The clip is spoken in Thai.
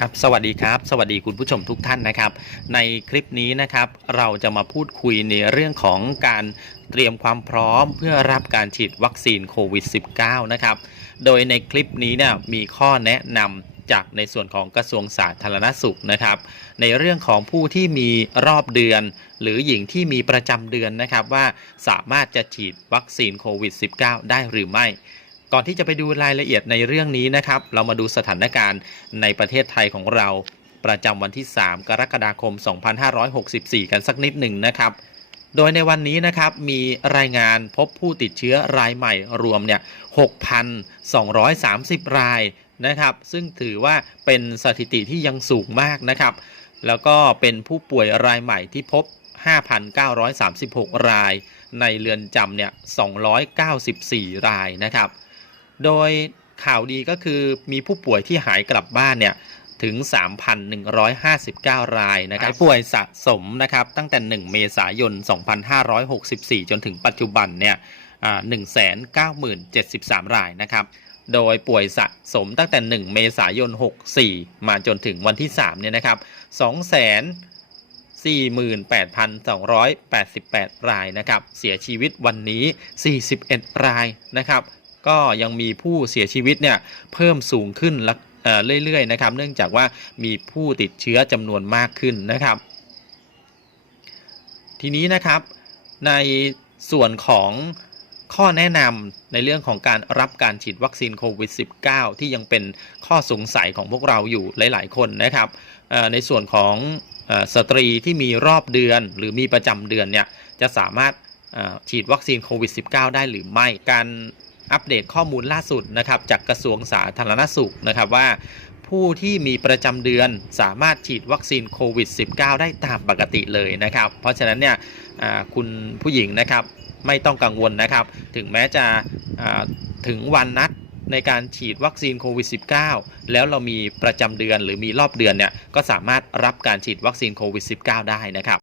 ครับสวัสดีครับสวัสดีคุณผู้ชมทุกท่านนะครับ ในคลิปนี้นะครับเราจะมาพูดคุยในเรื่องของการเตรียมความพร้อมเพื่อรับการฉีดวัคซีนโควิด -19 นะครับโดยในคลิปนี้เนี่ยมีข้อแนะนำจากในส่วนของกระทรวงสาธารณสุขนะครับ ในเรื่องของผู้ที่มีรอบเดือน หรือหญิงที่มีประจำเดือนนะครับว่าสามารถจะฉีดวัคซีนโควิด -19 ได้หรือไม่ ก่อนที่จะไปดูรายละเอียดในเรื่องนี้นะครับ เรามาดูสถานการณ์ในประเทศไทยของเรา ประจำวันที่ 3 กรกฎาคม 2564 กันสักนิดหนึ่งนะครับ โดยในวันนี้นะครับมีรายงานพบผู้ติดเชื้อรายใหม่รวมเนี่ย 6,230 รายนะครับ ซึ่งถือว่าเป็นสถิติที่ยังสูงมากนะครับ แล้วก็เป็นผู้ป่วยรายใหม่ที่พบ5,936 ราย ในเรือนจำเนี่ย 294 รายนะครับ โดยข่าวดีก็คือมีผู้ป่วยที่หายกลับบ้านเนี่ยถึง 3,159 รายนะครับป่วยสะสมนะครับตั้งแต่ 1 เมษายน 2564 จนถึงปัจจุบันเนี่ย190,073 รายนะครับ โดยป่วยสะสมตั้งแต่ 1 เมษายน 64 มาจนถึงวันที่ 3 เนี่ยนะครับ 248,288 รายนะครับ เสียชีวิตวันนี้ 41 รายนะครับ ก็ยังมีผู้เสียชีวิตเนี่ยเพิ่มสูงขึ้นเรื่อยๆนะครับ เนื่องจากว่ามีผู้ติดเชื้อจำนวนมากขึ้นนะครับ ทีนี้นะครับในส่วนของข้อแนะนำในเรื่องของการรับการฉีดวัคซีนโควิด -19 ที่ยังเป็นข้อสงสัยของพวกเราอยู่หลาย ๆ คนนะครับในส่วนของสตรีที่มีรอบเดือนหรือมีประจำเดือนเนี่ยจะสามารถฉีดวัคซีนโควิด -19 ได้หรือไม่การ อัปเดตข้อมูลล่าสุดนะครับจากกระทรวงสาธารณสุขนะครับว่าผู้ที่มีประจำเดือนสามารถฉีดวัคซีนโควิด -19 ได้ตามปกติเลยนะครับ เพราะฉะนั้นเนี่ยคุณผู้หญิงนะครับไม่ต้องกังวลนะครับ ถึงแม้จะถึงวันนัดในการฉีดวัคซีนโควิด -19 แล้วเรามีประจำเดือนหรือมีรอบเดือนเนี่ยก็สามารถรับการฉีดวัคซีนโควิด -19 ได้นะครับ